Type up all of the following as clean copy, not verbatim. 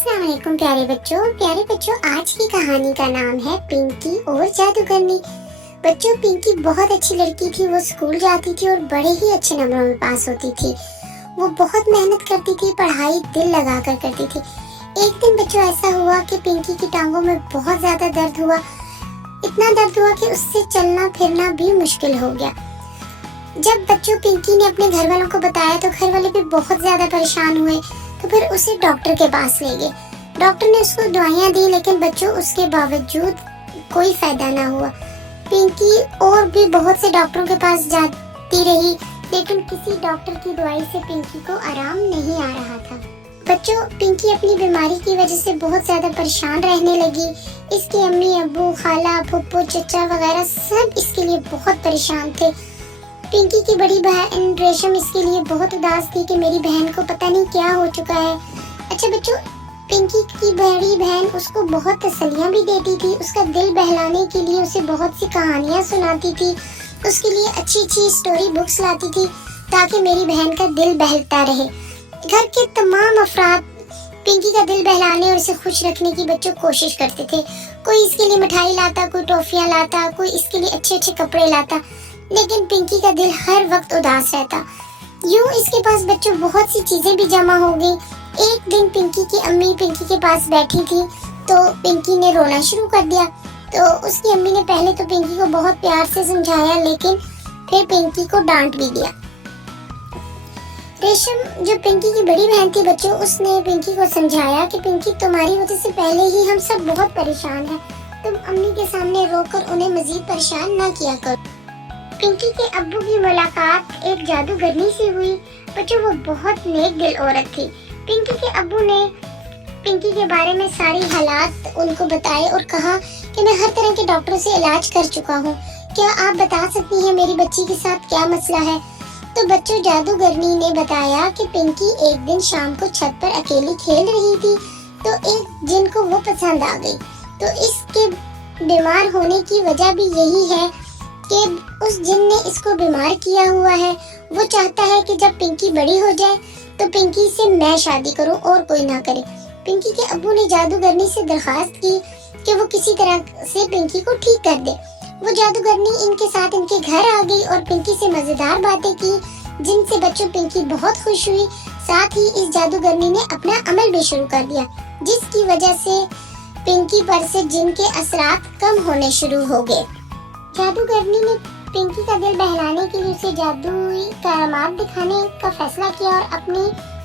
अस्सलाम वालेकुम प्यारे बच्चों, आज की कहानी का नाम है पिंकी और जादूगरनी। बच्चों, पिंकी बहुत अच्छी लड़की थी। वो स्कूल जाती थी और बड़े ही अच्छे नंबरों में पास होती थी। वो बहुत मेहनत करती थी, पढ़ाई दिल लगा कर करती थी। एक दिन बच्चों ऐसा हुआ कि पिंकी की टांगों में बहुत ज्यादा दर्द हुआ। इतना दर्द हुआ कि उससे चलना फिरना भी मुश्किल हो गया। जब बच्चों पिंकी ने अपने घर वालों को बताया तो घर वाले भी बहुत ज्यादा परेशान हुए। तो फिर उसे डॉक्टर के पास ले गए। डॉक्टर ने उसको दवाइयाँ दी, लेकिन बच्चों उसके बावजूद कोई फायदा ना हुआ। पिंकी और भी बहुत से डॉक्टरों के पास जाती रही, लेकिन किसी डॉक्टर की दवाई से पिंकी को आराम नहीं आ रहा था। बच्चों, पिंकी अपनी बीमारी की वजह से बहुत ज्यादा परेशान रहने लगी। इसके अम्मी अब्बू, खाला, फुप्पो, चचा वगैरह सब इसके लिए बहुत परेशान थे। पिंकी की बड़ी बहन रेशम इसके लिए बहुत उदास थी कि मेरी बहन को पता नहीं क्या हो चुका है। अच्छा बच्चों, पिंकी की बड़ी बहन उसको बहुत तसल्लियां भी देती थी। उसका दिल बहलाने के लिए उसे बहुत सी कहानियां सुनाती थी। उसके लिए अच्छी अच्छी स्टोरी बुक्स लाती थी ताकि मेरी बहन का दिल बहलता रहे। घर के तमाम अफराद पिंकी का दिल बहलाने और उसे खुश रखने की बच्चों कोशिश करते थे। कोई इसके लिए मिठाई लाता, कोई टॉफियां लाता, कोई इसके लिए अच्छे अच्छे कपड़े लाता, लेकिन पिंकी का दिल हर वक्त उदास रहता। यूं इसके पास बच्चों बहुत सी चीजें भी जमा हो गई। एक दिन पिंकी की अम्मी पिंकी के पास बैठी थी तो पिंकी ने रोना शुरू कर दिया। तो उसकी अम्मी ने पहले तो पिंकी को बहुत प्यार से समझाया, लेकिन फिर पिंकी को डांट भी दिया। रेशम जो पिंकी की बड़ी बहन थी बच्चों, उसने पिंकी को समझाया कि पिंकी, तुम्हारी वजह से पहले ही हम सब बहुत परेशान हैं। तुम अम्मी के सामने रोकर उन्हें मजीद परेशान ना किया करो। पिंकी के अब्बू की मुलाकात एक जादूगरनी से हुई। बच्चों, वो बहुत नेक दिल औरत थी। पिंकी के अब्बू ने पिंकी के बारे में सारी हालात उनको बताए और कहा कि मैं हर तरह के डॉक्टरों से इलाज कर चुका हूँ। क्या आप बता सकती हैं मेरी बच्ची के साथ क्या मसला है? तो बच्चों, जादूगरनी ने बताया कि पिंकी एक दिन शाम को छत पर अकेली खेल रही थी तो एक जिन को वो पसंद आ गई। तो इसके बीमार होने की वजह भी यही है कि उस जिन ने इसको बीमार किया हुआ है। वो चाहता है कि जब पिंकी बड़ी हो जाए तो पिंकी से मैं शादी करूं और कोई ना करे। पिंकी के अब्बू ने जादूगरनी से दरखास्त की कि वो किसी तरह से पिंकी को ठीक कर दे। वो जादूगरनी इनके साथ इनके घर आ गई और पिंकी से मजेदार बातें की, जिनसे बच्चों पिंकी बहुत खुश हुई। साथ ही इस जादूगरनी ने अपना अमल भी शुरू कर दिया, जिसकी वजह से पिंकी पर से जिन के असरात कम होने शुरू हो गए। जादूगरनी ने पिंकी का दिल बहलाने के लिए उसे जादुई करामात दिखाने का फैसला किया और अपनी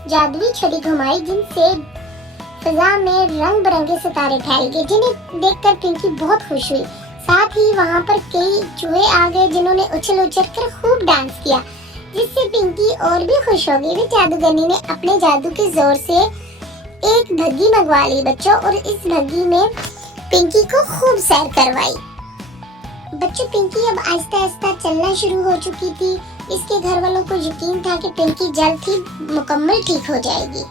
जादुई छड़ी घुमाई, जिनसे फिजा में रंग बिरंगे सितारे फैल गए, जिन्हें देखकर पिंकी बहुत खुश हुई। साथ ही वहाँ पर कई चूहे आ गए जिन्होंने उछल उछल कर खूब डांस किया, जिससे पिंकी और भी खुश हो गई। जादूगरनी ने अपने जादू के जोर से एक भग्गी मंगवा ली बच्चों, और इस भग्गी में पिंकी को खूब सैर करवाई। बच्चों, पिंकी अब आहिस्ता आहिस्ता चलना शुरू हो चुकी थी। इसके घर वालों को यकीन था कि पिंकी जल्द ही मुकम्मल ठीक हो जाएगी।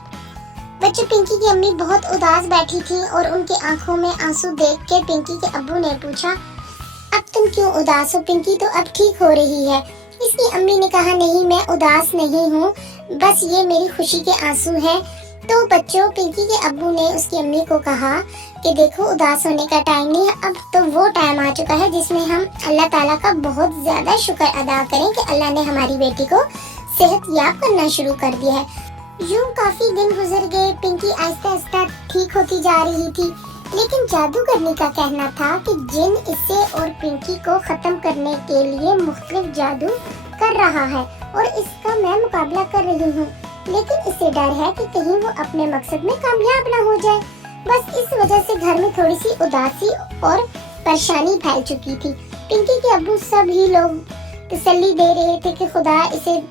बच्चों, पिंकी की अम्मी बहुत उदास बैठी थी और उनकी आंखों में आंसू देख के पिंकी के अब्बू ने पूछा, अब तुम क्यों उदास हो? पिंकी तो अब ठीक हो रही है। इसकी अम्मी ने कहा, नहीं, मैं उदास नहीं हूँ, बस ये मेरी खुशी के आंसू हैं। तो बच्चों, पिंकी के अब्बू ने उसकी अम्मी को कहा कि देखो, उदास होने का टाइम नहीं है, अब तो वो टाइम आ चुका है जिसमें हम अल्लाह ताला का बहुत ज्यादा शुक्र अदा करें कि अल्लाह ने हमारी बेटी को सेहतयाब करना शुरू कर दिया है। यूं काफी दिन गुजर गए। पिंकी आहिस्ता आहिस्ता ठीक होती जा रही थी, लेकिन जादूगरनी का कहना था कि जिन इसे और पिंकी को खत्म करने के लिए मुख्तलिफ जादू कर रहा है और इसका मैं मुकाबला कर रही हूँ, लेकिन इसे डर है कि कहीं वो अपने मकसद में कामयाब ना हो जाए। बस इस वजह से घर में थोड़ी सी उदासी और परेशानी फैल चुकी थी। पिंकी के अब्बू सभी लोग तसल्ली दे रहे थे कि खुदा इसे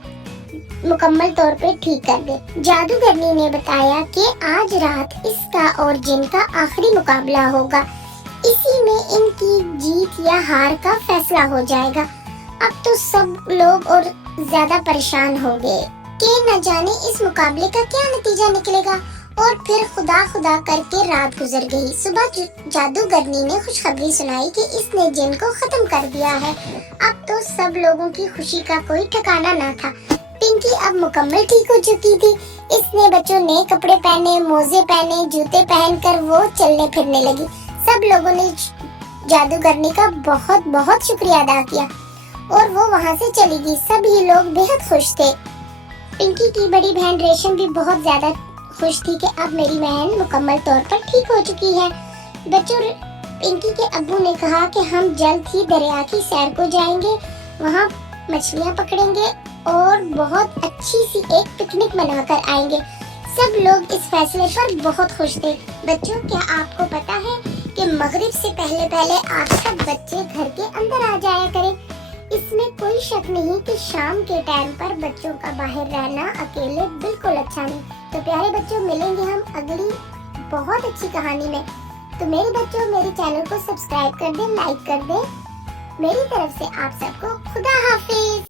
मुकम्मल तौर पे ठीक कर दे। जादूगरनी ने बताया कि आज रात इसका और जिन का आखिरी मुकाबला होगा। इसी में इनकी जीत या हार का फैसला हो जाएगा। अब तो सब लोग और ज्यादा परेशान हो गए कि न जाने इस मुकाबले का क्या नतीजा निकलेगा। और फिर खुदा खुदा करके रात गुजर गई। सुबह जादूगरनी ने खुशखबरी सुनाई कि इसने जिन को खत्म कर दिया है। अब तो सब लोगों की खुशी का कोई ठिकाना न था। पिंकी अब मुकम्मल ठीक हो चुकी थी। इसने बच्चों नए कपड़े पहने, मोजे पहने, जूते पहनकर वो चलने फिरने लगी। सब लोगों ने जादूगरनी का बहुत बहुत शुक्रिया अदा किया और वो वहाँ से चली गई। सभी लोग बेहद खुश थे। पिंकी की बड़ी बहन रेशम भी बहुत ज्यादा खुश थी कि अब मेरी बहन मुकम्मल तौर पर ठीक हो चुकी है। बच्चों, पिंकी के अब्बू ने कहा कि हम जल्द ही दरिया की सैर को जाएंगे, वहाँ मछलियाँ पकड़ेंगे और बहुत अच्छी सी एक पिकनिक मनाकर आएंगे। सब लोग इस फैसले पर बहुत खुश थे। बच्चों, क्या आपको पता है कि मगरिब से पहले पहले आप सब बच्चे घर के अंदर आ जाया करें। इसमें कोई शक नहीं कि शाम के टाइम पर बच्चों का बाहर रहना अकेले बिल्कुल अच्छा नहीं। तो प्यारे बच्चों, मिलेंगे हम अगली बहुत अच्छी कहानी में। तो मेरे बच्चों, मेरे चैनल को सब्सक्राइब कर दें, लाइक कर दें। मेरी तरफ से आप सबको खुदा हाफिज।